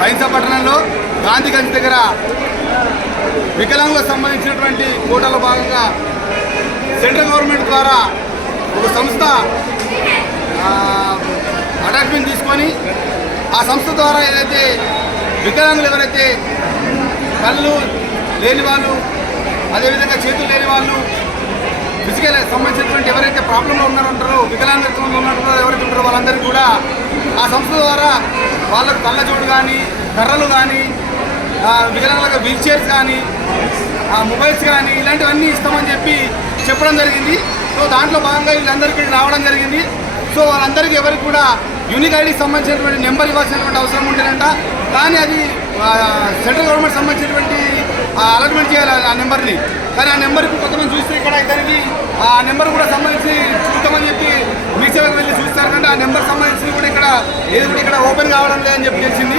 బైన్సా పట్టణంలో గాంధీగంజ్ దగ్గర వికలాంగులకు సంబంధించినటువంటి కోటాలో భాగంగా సెంట్రల్ గవర్నమెంట్ ద్వారా ఒక సంస్థ అటాచ్మెంట్ తీసుకొని ఆ సంస్థ ద్వారా ఏదైతే వికలాంగులు ఎవరైతే కళ్ళు లేని వాళ్ళు, అదేవిధంగా చేతులు లేని వాళ్ళు, ఫిజికల్ సంబంధించినటువంటి ఎవరైతే ప్రాబ్లంలో ఉన్నారంటారో, వికలాంగత్వంలో ఉన్నారో ఎవరైతే ఉంటారో వాళ్ళందరికీ కూడా ఆ సంస్థ ద్వారా వాళ్ళకు కళ్ళజోడు కానీ, కర్రలు కానీ, వికలాంగులకు వీల్ చైర్స్ కానీ, మొబైల్స్ కానీ ఇలాంటివన్నీ ఇస్తామని చెప్పడం జరిగింది. సో దాంట్లో భాగంగా వీళ్ళందరికీ రావడం జరిగింది. సో వాళ్ళందరికీ ఎవరికి కూడా యూనిక్ ఐడికి సంబంధించినటువంటి నెంబర్ ఇవ్వాల్సినటువంటి అవసరం ఉండేనంట. కానీ అది సెంట్రల్ గవర్నమెంట్ సంబంధించినటువంటి అలాట్మెంట్ చేయాలి ఆ నెంబర్ని. కానీ ఆ నెంబర్కి కొంతమంది చూస్తే ఇక్కడ ఇద్దరికి ఆ నెంబర్ కూడా సంబంధించి చూద్దామని చెప్పి మీ సేవకు వెళ్ళి చూస్తారు. కంటే ఆ నెంబర్ సంబంధించి కూడా ఇక్కడ ఓపెన్ కావడం లేదని చెప్పి తెలిసింది.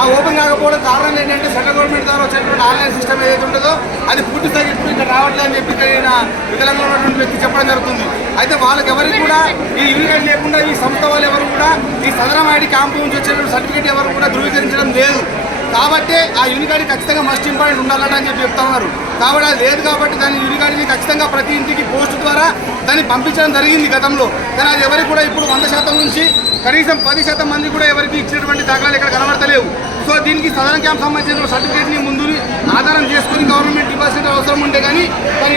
ఆ ఓపెన్ కాకపోవడం కారణం ఏంటంటే సెంట్రల్ గవర్నమెంట్ ద్వారా వచ్చేటువంటి ఆన్లైన్ సిస్టమ్ ఏదైతే ఉంటుందో అది పూర్తి స్థాయి ఇప్పుడు ఇక్కడ రావట్లేదని చెప్పి వికలాంగులు ఉన్నటువంటి వ్యక్తి చెప్పడం జరుగుతుంది. అయితే వాళ్ళకి ఎవరికి కూడా ఈ యూనిట్ లేకుండా ఈ సంస్థ వాళ్ళు ఎవరు కూడా ఈ సదరం ఐడి క్యాంపు నుంచి వచ్చేటువంటి సర్టిఫికేట్ ఎవరు కూడా ధృవీకరించడం లేదు. కాబట్టి ఆ యూనిక్ ఐడి ఖచ్చితంగా మస్ట్ ఇంపార్టెంట్ ఉండాలంట అని చెప్పి చెప్తా ఉన్నారు. కాబట్టి అది లేదు కాబట్టి దాని యూనిక్ ఐడిని ఖచ్చితంగా ప్రతి ఇంటికి పోస్ట్ ద్వారా దాన్ని పంపించడం జరిగింది గతంలో. కానీ అది ఎవరికి కూడా ఇప్పుడు 100% నుంచి కనీసం 10% మంది కూడా ఎవరికి ఇచ్చినటువంటి దాఖలాలు ఇక్కడ కనబడతలేవు. సో దీనికి సదరన్ క్యాంప్ సంబంధించిన సర్టిఫికేట్ని ముందు ఆధారం చేసుకుని గవర్నమెంట్ ఇవ్వాల్సిన అవసరం ఉంటే కానీ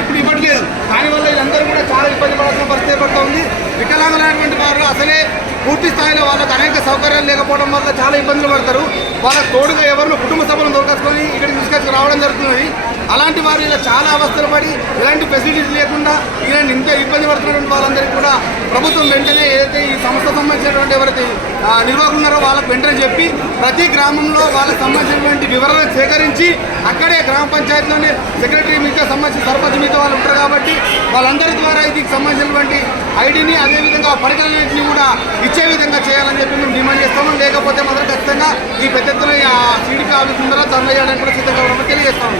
ఇప్పుడు ఇవ్వట్లేదు. దానివల్ల వీళ్ళందరూ కూడా చాలా ఇబ్బంది పడాల్సిన పరిస్థితి ఏర్పడుతూ ఉంది. వికలాంగులైనటువంటి వారు అసలే పూర్తి స్థాయిలో వాళ్ళకు అనేక సౌకర్యాలు లేకపోవడం వల్ల చాలా ఇబ్బందులు పడతారు. వాళ్ళకు తోడుగా ఎవరినో కుటుంబ సభ్యులను దొరకచుకొని ఇక్కడికి తీసుకొచ్చి రావడం జరుగుతున్నది. అలాంటి వారు ఇలా చాలా అవస్థలు పడి ఎలాంటి ఫెసిలిటీస్ లేకుండా ఇలా ఇంత ఇబ్బంది పడుతున్నటువంటి వాళ్ళందరికీ కూడా ప్రభుత్వం వెంటనే ఏదైతే ఈ సంస్థ సంబంధించినటువంటి ఎవరైతే నిర్వాహకులు ఉన్నారో వాళ్ళకు వెంటనే చెప్పి ప్రతి గ్రామంలో వాళ్ళకి సంబంధించినటువంటి వివరాలను సేకరించి అక్కడే గ్రామ పంచాయతీలోనే సెక్రటరీ మిగతా సంబంధించిన సర్పంచ్ మిగతా వాళ్ళు ఉంటారు కాబట్టి వాళ్ళందరి ద్వారా దీనికి సంబంధించినటువంటి ఐడిని అదేవిధంగా పరికరాలన్నింటినీ కూడా ఇచ్చే విధంగా చేయాలని చెప్పి మేము డిమాండ్ చేస్తాము. లేకపోతే మాత్రం ఖచ్చితంగా ఈ పెద్ద ఎత్తున CDP ఆఫీస్ ముందర ధర్నా చేయడానికి కూడా సిద్ధంగా ఉన్నామని తెలియజేస్తాము.